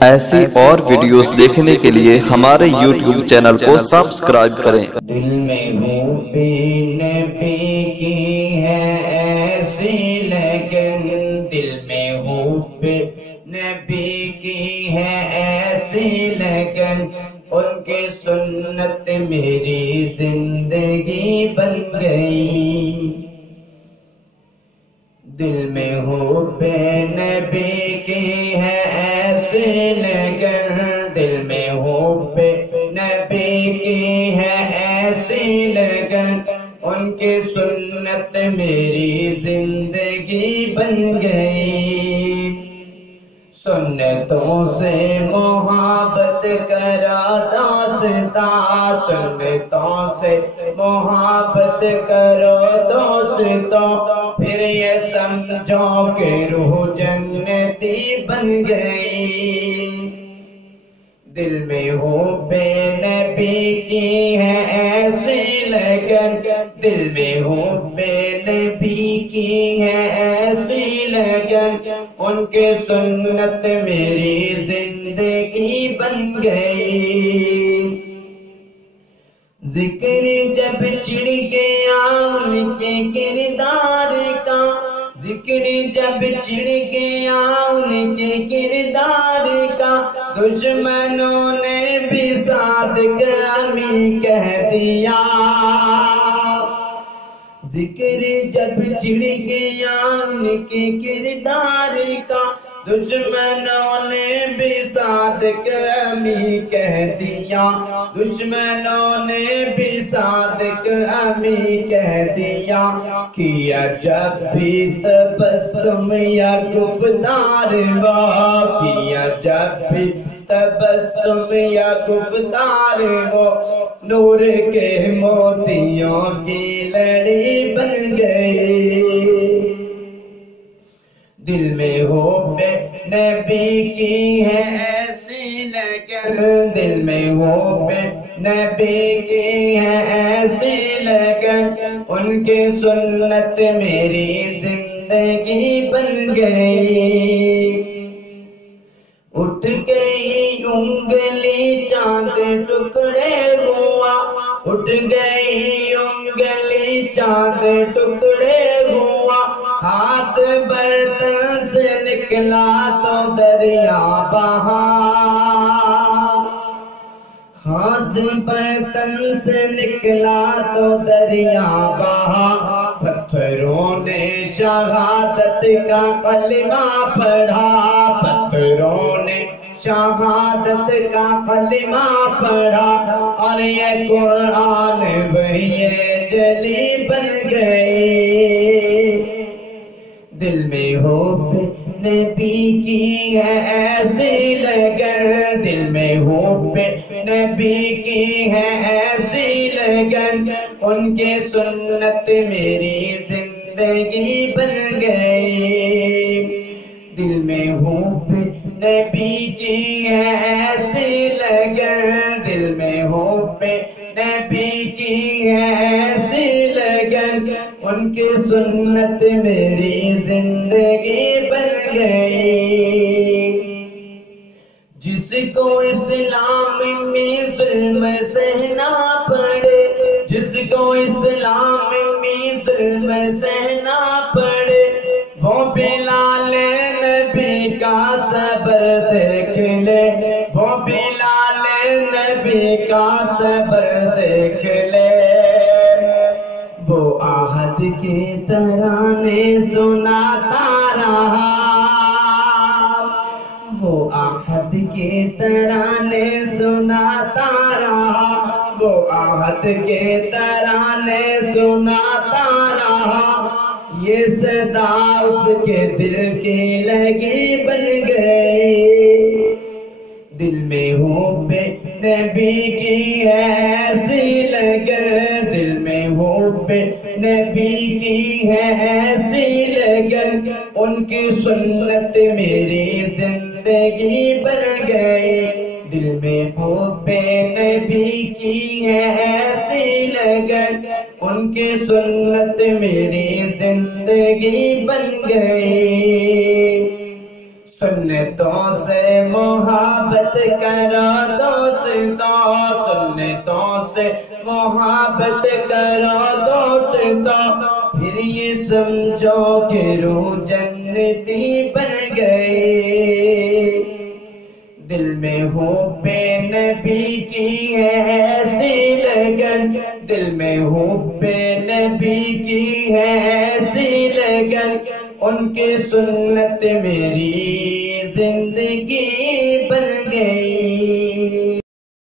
ایسی اور ویڈیوز دیکھنے کے لیے ہمارے یوٹیوب چینل کو سبسکرائب کریں۔ دل میں حب نبی کی ہے ایسی لگن، دل میں حب نبی کی ہے ایسی لگن، ان کی سنت میری زندگی بن گئی۔ دل میں حب نبی کی ہے ایسی لگن، دل میں حب نبی کی ہے ایسی لگن، ان کی سنت میری زندگی بن گئی۔ سنتوں سے محبت کرا داستاں، سنتوں سے محبت کرو دوستوں، پھر یہ سمجھو کہ روح جنتی بن گئی۔ دل میں حب نبی کی ہے ایسی لگن، دل میں حب نبی کی ہے ایسی لگن، ان کے سنت میری زندگی بن گئی۔ ذکر جب چڑھ گیا ان کے کردار کا، ذکر جب چڑھ گیا ان کے کردار کا، دشمنوں نے بھی صادق امی کہہ دیا۔ ذکر جب چڑھ گیا ان کے کردار کا، دشمنوں نے بھی صادق امی کہہ دیا، دشمنوں نے بھی صادق امی کہہ دیا۔ کیا جب بھی تبسم یا گفتار وہ، کیا جب بھی تبسم یا گفتار وہ، نور کے موتیوں کی لڑی بن گئی۔ دل میں حب نبی کی ہے ایسی لگن، دل میں حب نبی کی ہے ایسی لگن، ان کی سنت میری زندگی بن گئی۔ اٹھ گئی انگلی چاند ٹکڑے ہوا، اٹھ گئی انگلی چاند ٹکڑے ہوا، ہاتھ برتن سے نکلا تو دریا بہا، ہاتھ برتن سے نکلا تو دریا بہا، پتھروں نے شہادت کا کلمہ پڑھا، پتھروں نے شہادت کا کلمہ پڑھا، اور یہ قرآن وحی جلی بن گئی۔ دل میں حب نبی کی ہے ایسی لگن، دل میں حب نبی کی ہے ایسی لگن، ان کی سنت میری زندگی بن گئی۔ دل میں حب نبی کی ہے ایسی لگن، دل میں حب نبی کی ہے ایسی لگن، ان کی سنت میری زندگی بن گئی۔ جس کو اسلام میں ظلم سہنا پڑے، جس کو اسلام میں ظلم سہنا پڑے، وہ بلال نبی کا صبر دیکھ لے، وہ بلال نبی کا صبر دیکھ لے۔ وہ عہد کے ترانے سناتا رہا، وہ عہد کے ترانے سناتا رہا، وہ عہد کے ترانے سناتا رہا، یہ صدا اس کے دل کی لگی بن گئی۔ دل میں حب نبی کی ہے ایسی لگن، دل میں حب نبی کی ہے ایسی لگن، ان کی سنت میری زندگی بن گئی۔ دل میں حب نبی کی ہے ایسی لگن، ان کی سنت میری زندگی بن گئی۔ سنتوں سے محبت کرو دوستوں، سنتوں سے محبت کرو دوستوں، پھر یہ سمجھو کہ روح جنتی بن گئی۔ دل میں ہو پہ نبی کی ہے ایسی لگن، دل میں ہو پہ نبی کی ہے ایسی لگن، ان کی سنت میری زندگی